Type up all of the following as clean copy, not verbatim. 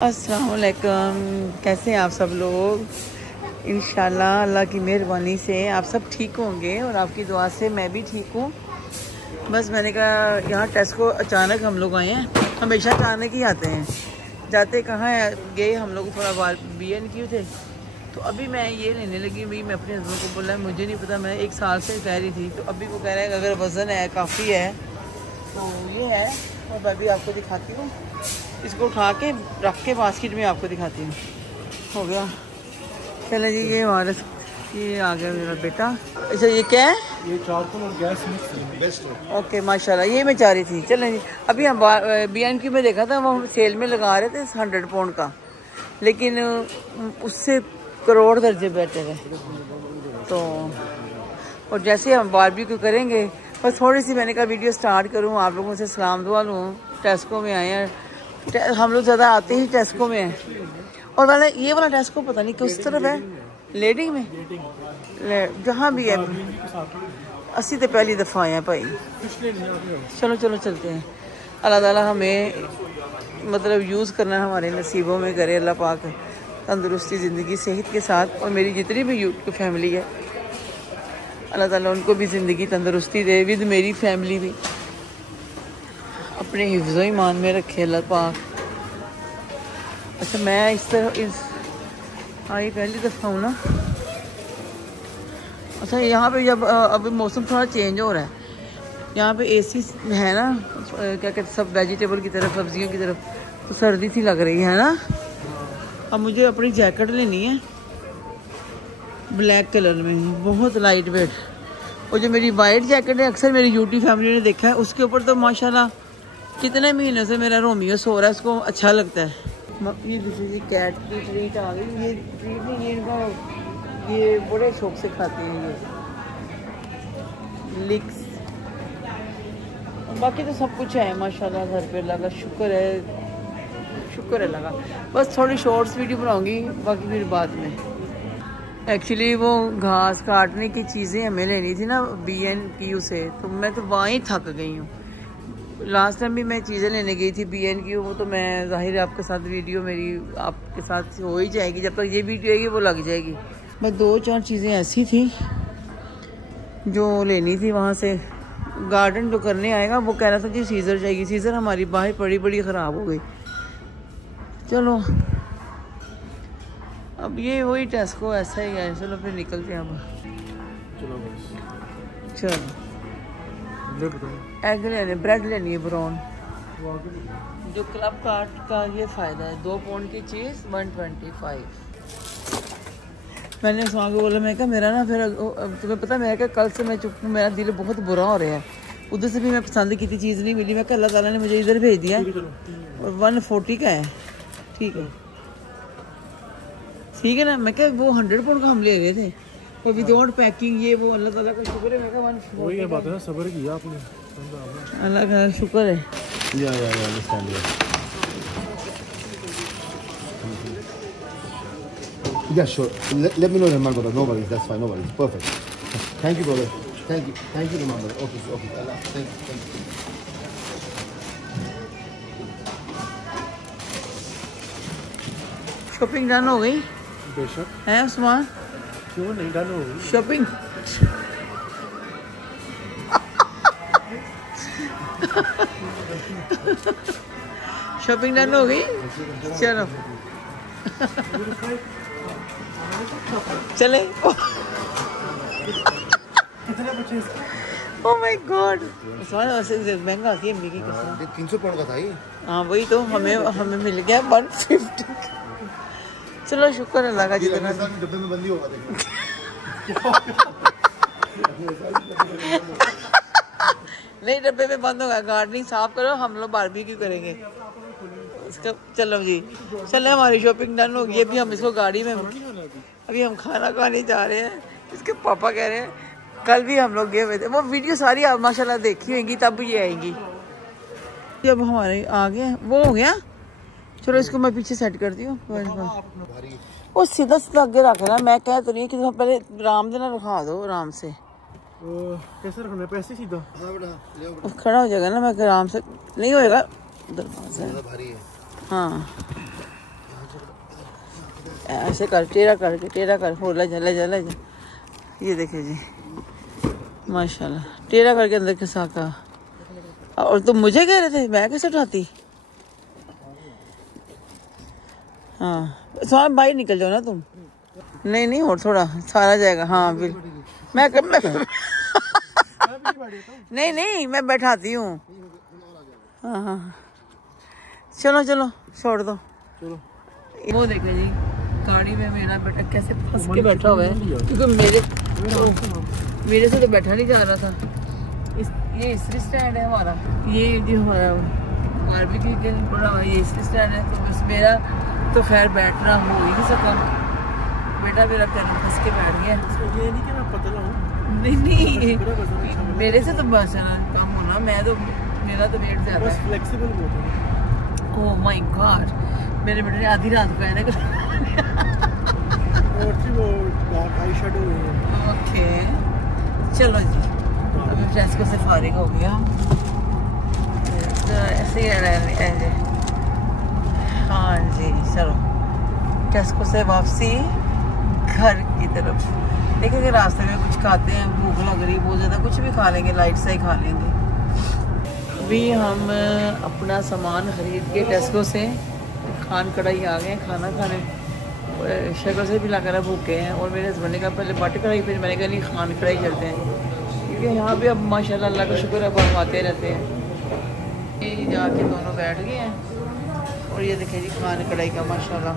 अस्सलाम वालेकुम। कैसे हैं आप सब लोग। इंशाल्लाह अल्लाह की मेहरबानी से आप सब ठीक होंगे और आपकी दुआ से मैं भी ठीक हूँ। बस मैंने कहा यहाँ टेस्को अचानक हम लोग आए हैं, हमेशा अचानक ही आते हैं। जाते कहाँ गए हम लोग थोड़ा BNQ थे, तो अभी मैं ये लेने लगी। भाई मैं अपने हस्बैंड को बोला मुझे नहीं पता, मैं 1 साल से कह रही थी, तो अभी वो कह रहा है अगर वज़न है काफ़ी है तो ये है। और मैं भी आपको दिखाती हूँ, इसको उठा के रख के बास्केट में आपको दिखाती हूँ। हो गया, चले जी। ये हमारे ये आ गया मेरा बेटा। अच्छा ये क्या है? ये चारकोल और गैस मिक्स है, बेस्ट है। ओके माशाल्लाह, ये मैं चाह रही थी। चलें जी, अभी हम BNQ में देखा था, वो सेल में लगा रहे थे 100 पाउंड का, लेकिन उससे करोड़ दर्जे बेटर है। तो और जैसे हम बारबेक्यू करेंगे, बस थोड़ी सी मैंने कहा वीडियो स्टार्ट करूँ, आप लोगों से सलाम दुआ लूँ। टेस्को में आए हैं, हम लोग ज़्यादा आते ही टेस्को में हैं। और वाला ये वाला टेस्को पता नहीं किस तरफ है, लेडिंग में जहाँ भी है। 80 तो पहली दफ़ा आए हैं भाई। चलो चलो चलते हैं। अल्लाह ताला हमें मतलब यूज़ करना हमारे नसीबों में करे। अल्लाह पाक तंदुरुस्ती ज़िंदगी सेहत के साथ, और मेरी जितनी भी यूट्यूब फैमिली है अल्लाह ताला उनको भी ज़िंदगी तंदुरुस्ती दे, विद मेरी फैमिली भी अपने हिफ्ज़ो ईमान में रखे अल्लाह पाक। अच्छा मैं इस तरह ये पहली दफ़ा हूँ ना। अच्छा यहाँ पे जब अभी मौसम थोड़ा चेंज हो रहा है, यहाँ पे AC है ना, क्या कहते सब वेजिटेबल की तरफ, सब्जियों की तरफ, तो सर्दी सी लग रही है ना। अब मुझे अपनी जैकेट लेनी है ब्लैक कलर में, बहुत लाइट वेट। और जो मेरी वाइट जैकेट है, अक्सर मेरी यूट्यूब फैमिली ने देखा है, उसके ऊपर तो माशाल्लाह कितने महीनों से मेरा रोमियो सो रहा है, उसको अच्छा लगता है। ये दूसरी कैट की ट्रीट आ गई। ये ट्रीट नहीं, ये इनका ये बड़े शौक से खाते हैं ये लिक्स। बाकी तो सब कुछ है माशाल्लाह घर पे, लगा शुक्र है, शुक्र है लगा। बस थोड़ी शॉर्ट्स वीडियो बनाऊंगी, बाकी फिर बाद में। एक्चुअली वो घास काटने की चीज़ें हमें लेनी थी ना BNQ से, तो मैं तो वहाँ ही थक गई हूँ। लास्ट टाइम भी मैं चीज़ें लेने गई थी BNQ, वो तो मैं ज़ाहिर है आपके साथ वीडियो मेरी आपके साथ हो ही जाएगी, जब तक ये वीडियो आएगी वो लग जाएगी। बस 2-4 चीज़ें ऐसी थी जो लेनी थी वहाँ से। गार्डन जो करने आएगा वो कह रहा था जी सीज़र चाहिए, सीज़र हमारी बाहर बड़ी ख़राब हो गई। चलो अब ये वही टेस्को ऐसा ही है। चलो फिर निकलते हैं अब। चलो एग लेने, ब्रेड लेनी है ब्राउन। जो क्लब कार्ड का ये फ़ायदा है, 2 पाउंड की चीज़ 125। मैंने सुहा को बोला, मैं कहा मेरा ना फिर तुम्हें पता, मैं क्या कल से मैं चुप हूँ, मेरा दिल बहुत बुरा हो रहा है। उधर से भी मैं पसंद की थी चीज़ नहीं मिली, मैं कहा अल्लाह ताला ने मुझे इधर भेज दिया। और 140 का है, ठीक है ठीक है ना। मैं क्या वो 100 पाउंड का हम ले रहे थे, और विदाउट पैकिंग, ये वो अल्लाह ताला का शुक्र है। मैं क्या 140 बात है ना, सब्र किया आपने, अल्लाह का शुक्र है। Yeah, sure. Let me know the number. No worries. That's fine. No worries. Perfect. Thank you, brother. Thank you. Thank you, Imam brother. Okay, okay. Allah. Thank you. Thank you. Shopping done हो गई बेशक है उस्मान? क्यों नहीं done हो गई shopping? Shopping done हो गई। चलो चले। ओह माय गॉड, महंगा है मिली कसम। 300 पाउंड का था ये। हाँ वही तो, हमें मिल गया 150। चलो शुक्र है लगा जितना। डब्बे में बंदी होगा नहीं डब्बे में बंद होगा। गार्डनिंग साफ करो, हम लोग बारबेक्यू करेंगे इसका। चलो जी, चले हमारी शॉपिंग डन हो गई। अभी हम इसको गाड़ी में, अभी हम खाना खाने जा रहे हैं। इसके पापा कह रहे हैं कल भी हम लोग गए हुए थे, वो वीडियो सारी आप माशाल्लाह देखी होंगी, तब ये आएंगी। जब हमारे आ गए वो हो गया। चलो इसको मैं पीछे सेट करती हूँ। वो सीधा सीधा आगे रखना। मैं कह तो नहीं कि पहले आराम से ना रखा दो, आराम से। कैसे रखना है? पैसे सीधा खड़ा हो जाएगा ना, मैं आराम से नहीं होएगा दरवाजा। भारी है। हाँ ऐसे कर, टेढ़ा करके, टेढ़ा कर, हो ले जा, ले जा, ले जा। ये देखिए जी माशाल्लाह, टेढ़ा करके अंदर के साका। और तुम मुझे कह रहे थे मैं कैसे उठाती? हाँ सामान बाहर निकल जाओ ना तुम। नहीं नहीं, और थोड़ा सारा जाएगा। हाँ बिल्कुल, मैं नहीं नहीं, मैं बैठाती हूँ। हाँ हाँ चलो चलो, छोड़ दो। चलो वो देखे जी, गाड़ी में मेरा बेटा कैसे फंस के बैठा हुआ है, क्योंकि मेरे से तो बैठा नहीं जा रहा था। ये इसरी स्टैंड है हमारा, ये जो हमारा बारबेक्यू के लिए पड़ा हुआ, ये इसरी स्टैंड है। तो बस मेरा तो खैर बैठना हो ही नहीं सका, बेटा मेरा पैर फंस के बैठ गया। ये नहीं कि मैं पतला हूँ, नहीं नहीं, मेरे से तो बस कम होना, मैं तो, मेरा तो वेट ज्यादा बस है। फ्लेक्सिबल बहुत है। ओह माय गॉड, मेरे बेटे ने आधी रात को आया और जी वो डार्क आई शेडो है। ओके चलो जी, अभी फ्रेस्को से फारिग हो गया। तो ऐसे ही रहना। हाँ जी चलो, फ्रेस्को से वापसी घर की तरफ। देखेंगे रास्ते में कुछ खाते हैं, भूख लग रही बहुत ज़्यादा, कुछ भी खा लेंगे, लाइट सा ही खा लेंगे। अभी हम अपना सामान खरीद के टेस्को से खान कढ़ाई आ गए खाना खाने। शक्ल से भी लग रहा भूखे हैं, और मेरे हस्बैंड ने कहा पहले बट कढ़ाई, फिर मैंने कहा नहीं खान कढ़ाई चलते हैं, क्योंकि यहाँ पे अब माशाल्लाह अल्लाह का शुक्र है हम आते रहते हैं। ये जाके दोनों बैठ गए हैं, और ये देखिए जी खान कढ़ाई का माशाल्लाह।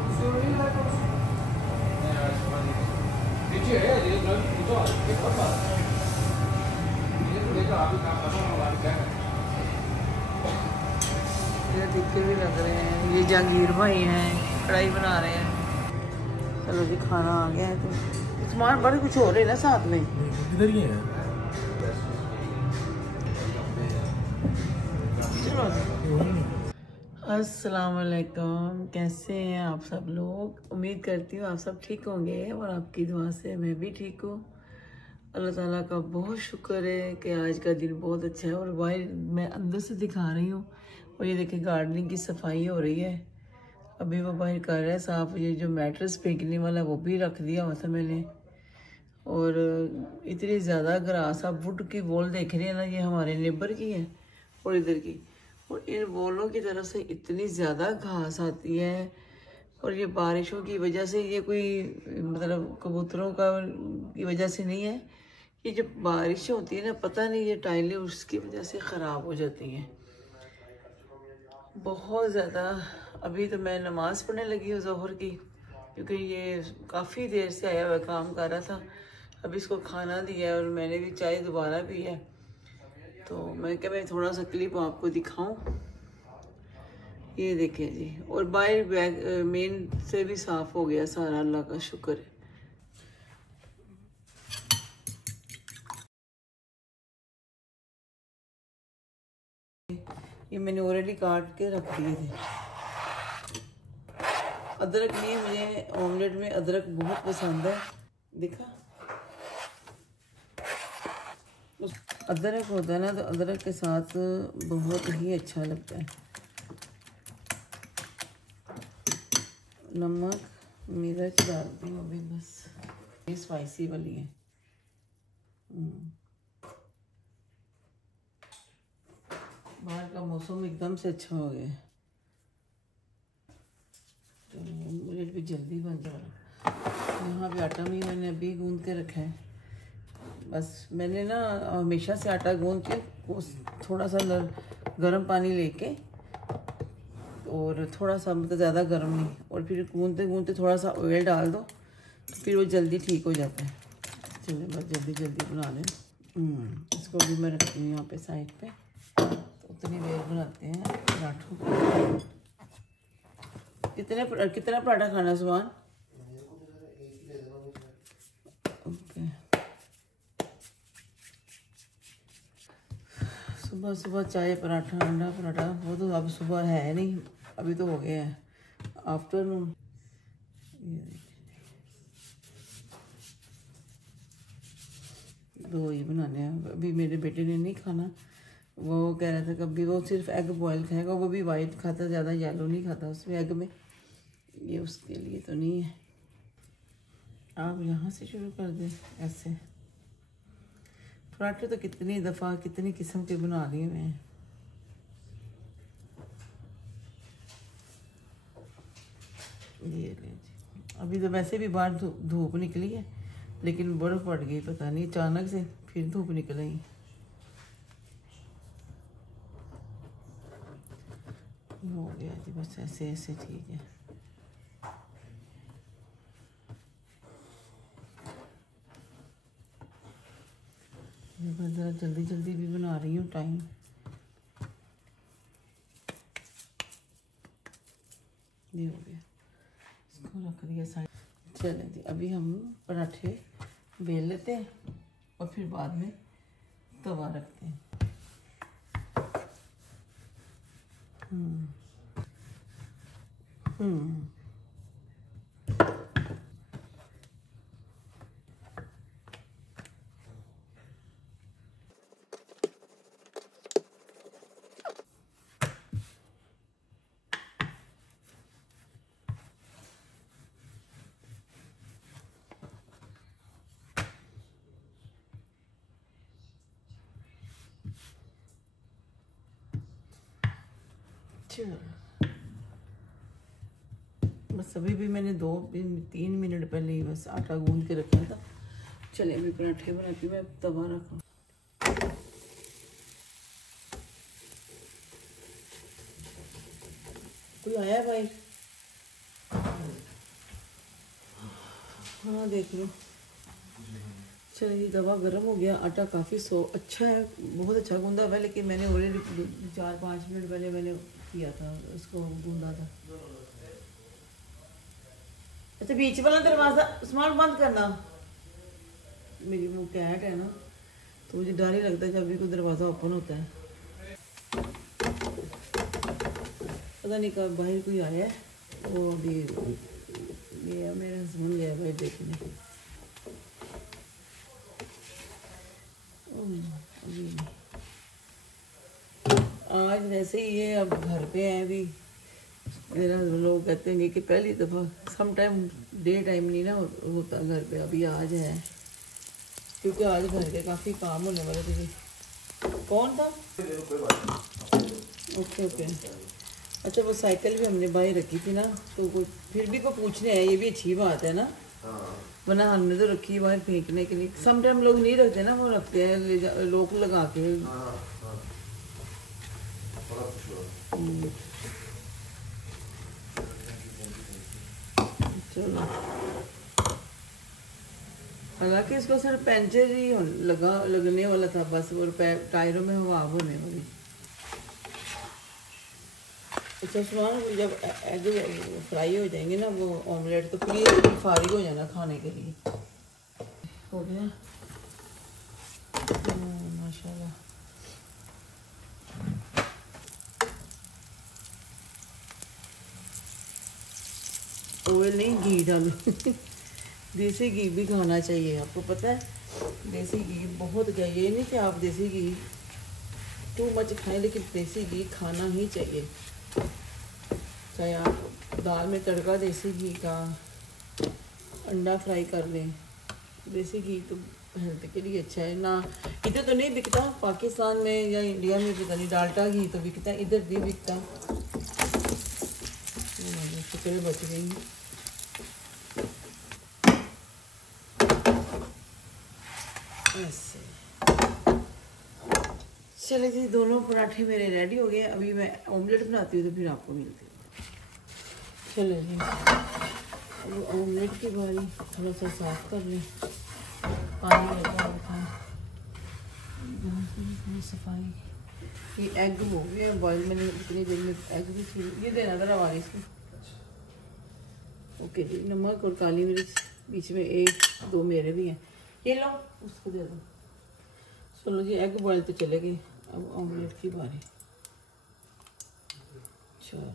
ये दिखे भी लग रहे हैं, ये जहांगीर भाई हैं कढ़ाई बना रहे हैं। चलो जी खाना आ गया है, तो सामान बड़े कुछ हो रहे हैं ना साथ में, इधर ही है। चलो जी। अस्सलाम वालेकुम, कैसे हैं आप सब लोग? उम्मीद करती हूँ आप सब ठीक होंगे, और आपकी दुआ से मैं भी ठीक हूँ। अल्लाह ताला का बहुत शुक्र है कि आज का दिन बहुत अच्छा है। और बाहर मैं अंदर से दिखा रही हूँ, और ये देखिए गार्डनिंग की सफाई हो रही है। अभी वो बाहर कर रहा है साफ। ये जो मैट्रेस फेंकने वाला वो भी रख दिया हुआ था मैंने। और इतनी ज़्यादा ग्रास, आप वुड की वॉल देख रहे हैं ना, ये हमारे नेबर की है और इधर की, और इन वॉलों की तरफ से इतनी ज़्यादा घास आती है। और ये बारिशों की वजह से, ये कोई मतलब कबूतरों का की वजह से नहीं है, ये जब बारिश होती है ना, पता नहीं ये टाइलें उसकी वजह से ख़राब हो जाती हैं बहुत ज़्यादा। अभी तो मैं नमाज़ पढ़ने लगी हूँ ज़ोहर की, क्योंकि ये काफ़ी देर से आया हुआ काम कर रहा था। अभी इसको खाना दिया है, और मैंने भी चाय दोबारा पी है। तो मैं क्या, मैं थोड़ा सा क्लिप आपको दिखाऊं। ये देखें जी, और बाहर बैग मेन से भी साफ़ हो गया सारा, अल्लाह का शुक्र है। ये मैंने ऑलरेडी काट के रख दिए थे। अदरक नहीं, मुझे ऑमलेट में अदरक बहुत पसंद है। देखा, अदरक होता है ना, तो अदरक के साथ बहुत ही अच्छा लगता है। नमक मिर्च डालती हूँ अभी, बस ये स्पाइसी वाली है। बाहर का मौसम एकदम से अच्छा हो गया है, ऑमलेट भी जल्दी बन जा रहा। यहाँ पे आटा भी मैंने अभी गूंद के रखा है। बस मैंने ना हमेशा से आटा गूंद के थोड़ा सा गर्म पानी लेके, और थोड़ा सा मतलब ज़्यादा गर्म नहीं, और फिर गूंदते गूंदते थोड़ा सा ऑयल डाल दो, तो फिर वो जल्दी ठीक हो जाता है। चलिए बस जल्दी जल्दी बना लें। इसको भी मैं रखती हूँ यहाँ पे साइड पे, तो उतनी देर बनाते हैं पराठों को। कितना पराठा खाना सुभान? ओके, सुबह सुबह चाय पराठा, अंडा पराठा, वो तो अब सुबह है नहीं, अभी तो हो गया है आफ्टरनून। दो ही बनाने हैं। अभी मेरे बेटे ने नहीं खाना, वो कह रहा था कभी वो सिर्फ एग बॉयल खाएगा, वो भी वाइट खाता, ज़्यादा येलो नहीं खाता उसमें एग में, ये उसके लिए तो नहीं है। आप यहाँ से शुरू कर दें ऐसे। पराठे तो कितनी दफ़ा कितनी किस्म के बना लिए हुए हैं। ये ले जी। अभी तो वैसे भी बाहर धूप निकली है, लेकिन बर्फ़ पड़ गई, पता नहीं अचानक से फिर धूप निकल आई। हो गया जी, बस ऐसे ऐसे ठीक है। मैं ज़रा जल्दी जल्दी भी बना रही हूँ, टाइम ये हो गया। इसको रख दिया साइड। चलें जी, अभी हम पराठे बेल लेते हैं और फिर बाद में तवा रखते हैं। बस अभी भी मैंने 2-3 मिनट पहले ही बस आटा गूंद के रखा था। चलिए अभी पराठे बनाती हूँ। मैं तवा रखूँ। कोई आया है भाई? हाँ देख लो। चलिए तवा गर्म हो गया। आटा काफ़ी अच्छा है, बहुत अच्छा गूंदा हुआ है, लेकिन मैंने ऑलरेडी 4-5 मिनट पहले मैंने किया था, उसको गूंदा था। अच्छा बीच वाला दरवाज़ा उस्मान बंद करना। मेरी वो कैट है ना, तो मुझे डर ही लगता है जब भी कोई दरवाज़ा ओपन होता है। पता नहीं कब बाहर कोई आया है। वो भी गया, मेरा हस्बैंड गया बाहर देखने। अभी आज वैसे ही है, अब घर पे है अभी। मेरा लोग कहते हैं कि पहली दफ़ा सम टाइम डे टाइम नहीं ना होता घर पे, अभी आज है, क्योंकि आज घर के काफ़ी काम होने वाले थे। कौन था? Okay okay. अच्छा वो साइकिल भी हमने बाहर रखी थी ना, तो कोई फिर भी कोई पूछने आए, ये भी अच्छी बात है ना। वरना हमने तो रखी बाहर फेंकने के लिए। सम टाइम लोग नहीं रखते ना, वो रखते हैं लोग लगा के। चलो, हालांकि इसको सिर्फ पंचर ही लगने वाला था बस, और टायरों में हवा होने वाली। अच्छा सुना, जब एग फ्राई हो जाएंगे ना वो ऑमलेट, तो फिर फारिग हो जाना खाने के लिए। हो गया माशाल्लाह। ऑयल नहीं, घी डालो। देसी घी भी खाना चाहिए, आपको पता है देसी घी बहुत चाहिए। नहीं कि आप देसी घी टू मच खाएं, लेकिन देसी घी खाना ही चाहिए। चाहे आप दाल में तड़का देसी घी का, अंडा फ्राई कर लें, देसी घी तो हेल्थ के लिए अच्छा है ना। इधर तो नहीं बिकता, पाकिस्तान में या इंडिया में पता नहीं, डाल्डा घी तो बिकता है, इधर नहीं बिकता। शुक्र बच गई। ऐसे चले जी, दोनों पराठे मेरे रेडी हो गए। अभी मैं ऑमलेट बनाती हूँ तो फिर आपको मिलती हूँ। चलो जी, अब ऑमलेट की बारी। थोड़ा सा साफ कर लें, पानी लगा था, सफाई। ये एग हो गया बॉयल, मैंने इतनी देर में एग भी छील। ये देना ज़रा वारिस को। ओके जी, नमक और काली मिर्च बीच में 1-2 मेरे भी हैं, ये लो उसको दे दो। चलो जी, एग बॉयल तो चले गए, अब ऑमलेट की बारी। चलो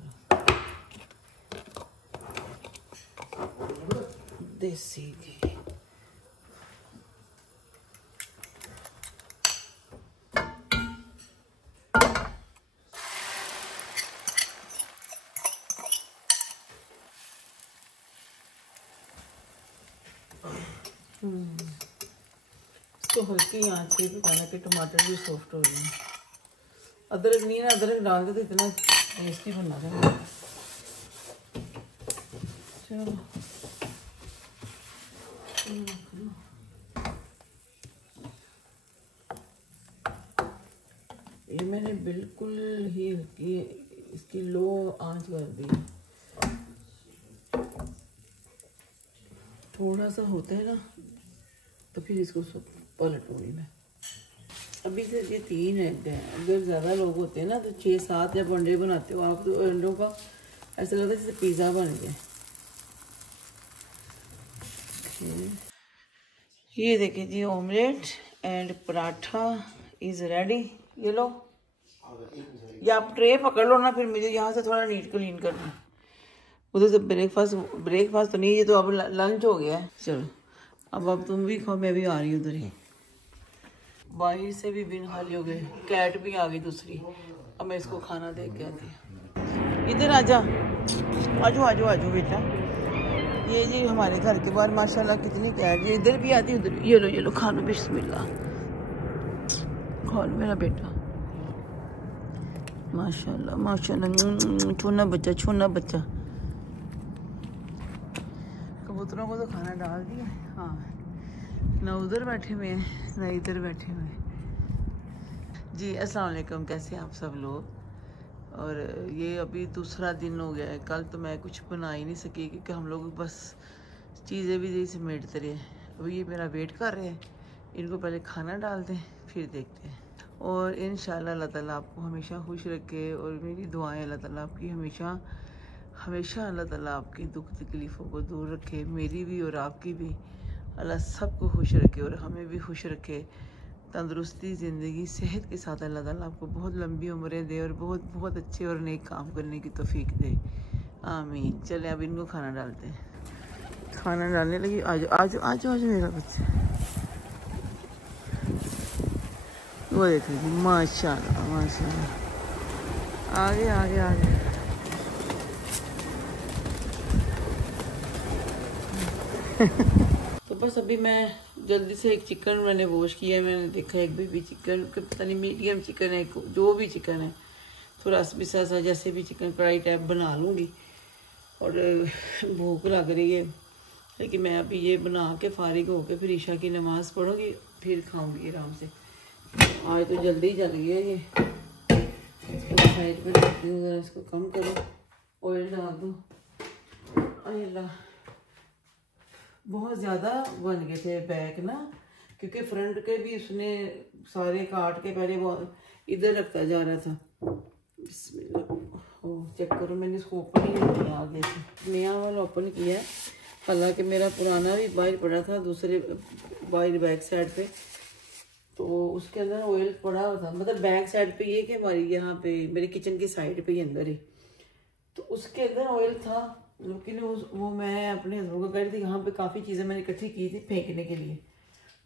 देसी घी, इसको हल्की आंच पे पकाना कि टमाटर भी सॉफ्ट हो जाए। अदरक नहीं ना, अदरक डाल दे तो इतना टेस्टी बना था। चलो ये मैंने बिल्कुल ही हल्की इसकी लो आंच कर दी। थोड़ा सा होता है ना तो फिर इसको सब पलटूंगी मैं। अभी से ये 3 एग हैं, अगर ज़्यादा लोग होते हैं ना तो 6-7 जब अंडे बनाते हो आप तो अंडों का ऐसा लगता है जैसे पिज़्ज़ा बन गया। ये देखिए जी, omelette and paratha is ready. ये लो, या आप ट्रे पकड़ लो ना, फिर मुझे यहाँ से थोड़ा नीट क्लीन करना। उधर से ब्रेकफास्ट तो नहीं, ये तो अब लंच हो गया है। चलो अब तुम भी खाओ, मैं भी आ रही हूँ उधर ही। बाहर से भी बिन खाली हो गए, कैट भी आ गई दूसरी। अब मैं इसको खाना दे के आती हूँ। इधर आजा, आजो आजो आजो बेटा। ये जी हमारे घर के बाहर माशाल्लाह कितनी कैट, ये इधर भी आती उधर। ये लो खाना, बिस्मिल्लाह खा लो मेरा बेटा। माशाल्लाह माशाल्लाह, छोना बच्चा। कबूतरों को तो खाना डाल दिया। हाँ, ना उधर बैठे हुए हैं ना इधर बैठे हुए हैं। जी अस्सलाम वालेकुम, कैसे आप सब लोग। और ये अभी दूसरा दिन हो गया है। कल तो मैं कुछ बना ही नहीं सकी क्योंकि हम लोग बस चीज़ें भी यही समेटते रहे। अभी ये मेरा वेट कर रहे हैं, इनको पहले खाना डाल दें फिर देखते हैं। और इंशाल्लाह अल्लाह ताला आपको हमेशा खुश रखे। और मेरी दुआएं अल्लाह ताला आपकी हमेशा अल्लाह ताला आपकी दुख तकलीफ़ों को दूर रखे, मेरी भी और आपकी भी। अल्लाह सबको खुश रखे और हमें भी खुश रखे। तंदुरुस्ती, ज़िंदगी, सेहत के साथ अल्लाह ताला आपको बहुत लंबी उम्रें दे और बहुत बहुत अच्छे और नेक काम करने की तौफीक दे। आमीन। चले अब इनको खाना डालते हैं। खाना डालने लगी। आजो आजो आजो आजो मेरा बच्चा। वो देखिए जी, माशाल्लाह माशाल्लाह। आगे तो बस अभी मैं जल्दी से एक चिकन मैंने वॉश किया है। मैंने देखा एक बेबी चिकन, पता नहीं मीडियम चिकन है, जो भी चिकन है, थोड़ा सा जैसे भी चिकन कढ़ाई टाइप बना लूँगी। और भूख लग रही है, लेकिन मैं अभी ये बना के फारिग होके फिर ईशा की नमाज़ पढ़ूँगी, फिर खाऊँगी आराम से। आज तो जल्दी ही जल गया ये। इसको साइड पर रखती हूँ, ज़रा इसको कम करो, ऑयल डाल दो। अल्लाह, बहुत ज़्यादा बन गए थे बैक ना, क्योंकि फ्रंट के भी उसने सारे काट के पहले वो इधर रखता जा रहा था। बिस्मिल्लाह, ओ चेक करो, मैंने इसको ओपन ही नहीं किया आगे से, नया वाला ओपन किया है। हालांकि मेरा पुराना भी बाहर पड़ा था दूसरे बाहर बैक साइड पे, तो उसके अंदर ऑयल पड़ा हुआ था। मतलब बैक साइड पे ये कि हमारी यहाँ पे मेरे किचन की साइड पे ही अंदर ही, तो उसके अंदर ऑयल था। लेकिन वो मैं अपने हस्बैंड को कह रही थी, यहाँ पे काफ़ी चीज़ें मैंने इकट्ठी की थी फेंकने के लिए,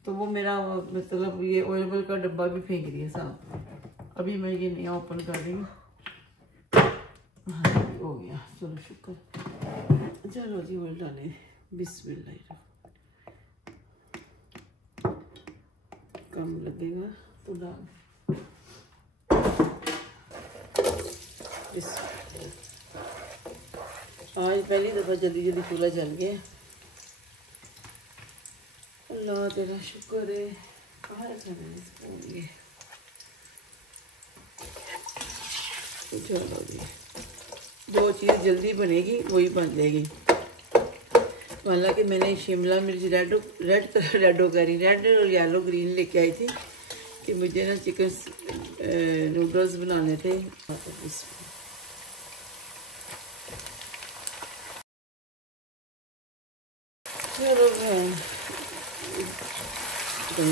तो वो मेरा मतलब ये ऑयल का डब्बा भी फेंक दिया साथ। अभी मैं ये नया ओपन कर रही हूँ। हाँ हो गया, चलो शुक्र। चलो जी ऑयल डालें, बिस्मिल्लाह। कम लगेगा तो डाल। आज पहली दफ़ा जल्दी चूल्हा जल गया। अल्लाह तेरा शुक्र है। कहाँ रखा मैंने स्पून ये। चलो जी, जो चीज़ जल्दी बनेगी वही बन जाएगी। हालांकि मैंने शिमला मिर्च रेड और येलो ग्रीन लेके आई थी कि मुझे ना चिकन नूडल्स बनाने थे।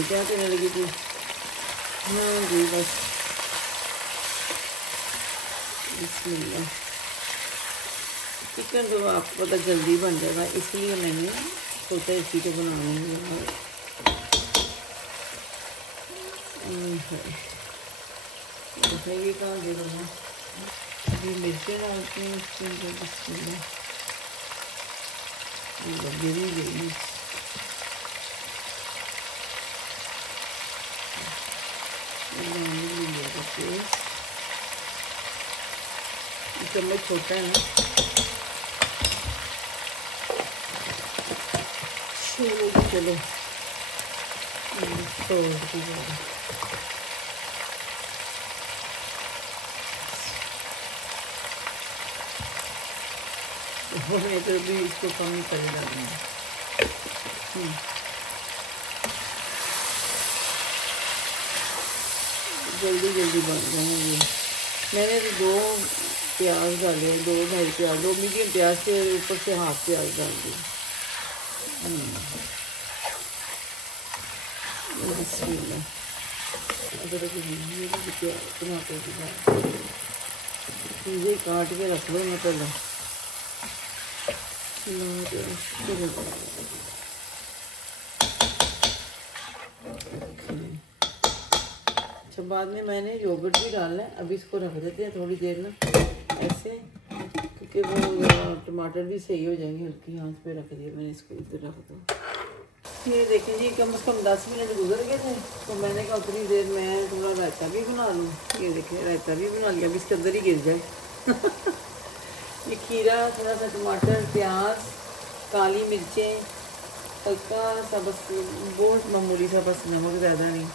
क्या करने लगी थी। हाँ जी बस बिस्मिल्लाह। चिकन तो आपको पता जल्दी बन जाएगा, इसलिए मैंने सोचा इसी को बनाने लगा। ये कहाँ दे दूँगा, अभी मिर्चें डालते हैं इसके अंदर। बिस्मिल्लाह, गिरी गई। ये चम्मच छोटा है ना। चलो तो भी इसको कम ही कर डालना है। जल्दी जल्दी बन जाएंगे। मैंने तो 2 प्याज डाले, 2-2.5 प्याज, 2 मीडियम प्याज से ऊपर से हाफ प्याज डाल दिए। चीज़ें काट के रख लो मैं पहले। अच्छा, बाद में मैंने योगर्ट भी डालना है। अभी इसको रख देते हैं थोड़ी देर ना ऐसे, क्योंकि वो टमाटर भी सही हो जाएंगे। हल्की आंच पे रख दिया मैंने, इसको इधर रख दो। ये देखें जी, कम से कम 10 मिनट गुजर गए थे, तो मैंने कहा उतनी देर मैं थोड़ा रायता भी बना लूँ। ये देखें रायता भी बना लिया, अभी इसके अंदर ही गिर जाए। ये खीरा, थोड़ा सा टमाटर, प्याज, काली मिर्चें, हल्का सा बस, बहुत मामूली सा बस, नमक ज़्यादा नहीं।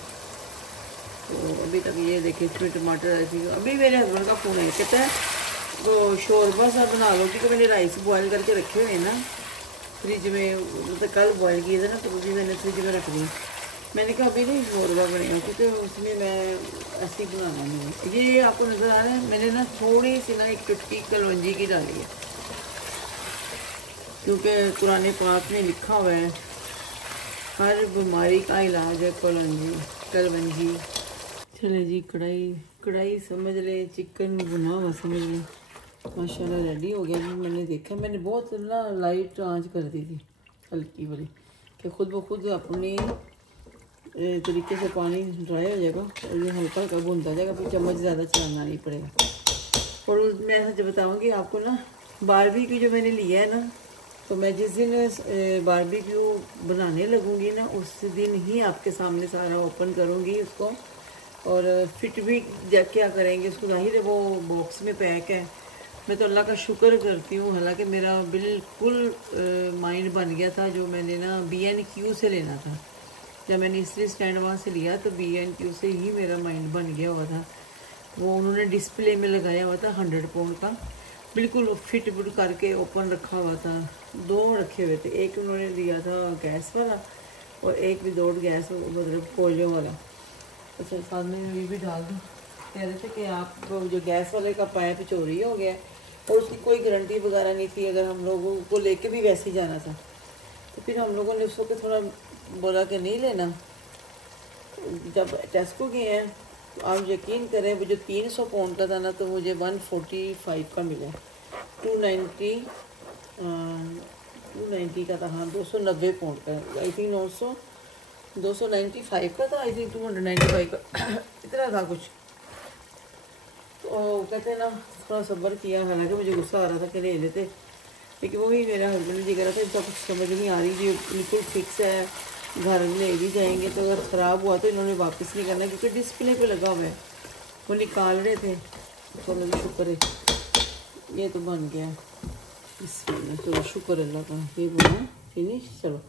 तो अभी तक ये देखिए इसमें टमाटर ऐसी। अभी मेरे हस्बैंड का फ़ोन है, कहता है तो शोरबा सा बना लो, क्योंकि मैंने राइस बॉयल करके रखे हुए हैं ना फ्रिज में, मतलब कल बॉयल किए थे ना, तो भी मैंने फ्रिज में रख दी। मैंने कहा अभी नहीं शोरबा बनेगा, क्योंकि उसमें मैं ऐसे ही बनाना नहीं। ये आपको नज़र आ रहा है, मैंने ना थोड़ी सी ना 1 चुटकी कलवंजी की डाली है, क्योंकि कुरान पाक में लिखा हुआ है हर बीमारी का इलाज है कलवंजी। चले जी, कढ़ाई समझ ले, चिकन भुना हुआ समझ ले, माशाल्लाह रेडी हो गया जी। मैंने देखा, मैंने बहुत ना लाइट आंच कर दी थी, हल्की वाली, कि खुद ब खुद अपने तरीके से पानी ड्राई हो जाएगा और ये हल्का हल्का भुनता जाएगा, फिर चम्मच ज़्यादा चलाना नहीं पड़ेगा। और मैं सच बताऊँगी आपको ना, बारबेक्यू जो मैंने लिया है ना, तो मैं जिस दिन बारबेक्यू बनाने लगूँगी ना, उस दिन ही आपके सामने सारा ओपन करूँगी उसको, और फिट भी क्या करेंगे उसको। जाहिर है वो बॉक्स में पैक है। मैं तो अल्लाह का शुक्र करती हूँ, हालांकि मेरा बिल्कुल माइंड बन गया था, जो मैंने ना B&Q से लेना था। जब मैंने इस्त्री स्टैंड वहाँ से लिया तो B&Q से ही मेरा माइंड बन गया हुआ था। वो उन्होंने डिस्प्ले में लगाया हुआ था 100 पाउंड का, बिल्कुल फिट बुट करके ओपन रखा हुआ था। 2 रखे हुए थे, एक उन्होंने दिया था गैस वाला और एक विदाउट गैस, मतलब कोयले वाला। अच्छा, साथ में ये भी डाल दूँ। कह रहे थे कि आप जो गैस वाले का पाइप चोरी हो गया, और उसकी कोई गारंटी वगैरह नहीं थी। अगर हम लोगों को लेके भी वैसे ही जाना था, तो फिर हम लोगों ने उसको थोड़ा बोला कि नहीं लेना। जब टेस्को गए हैं, तो आप यकीन करें, वो जो 300 पाउंड का था ना, तो मुझे 145 का मिला। 290 का था, हाँ 290 पाउंड का, आई थिंक 295 का था, आई थिंक 295 का इतना था कुछ। तो कहते हैं ना, थोड़ा सब्र किया, हालांकि मुझे गुस्सा आ रहा था कि ले लेते, लेकिन वही मेरा हस्बैंड जी कह रहा था इसका कुछ समझ नहीं आ रही जी, बिल्कुल फिक्स है, घर ले भी जाएंगे, तो अगर ख़राब हुआ तो इन्होंने वापस नहीं करना, क्योंकि डिस्प्ले पे लगा हुआ है, वो निकाल रहे थे। चलो जी शुक्र है, ये तो बन गया, इसमें चलो शुक्र अल्लाह का, ये बना फिनिश। चलो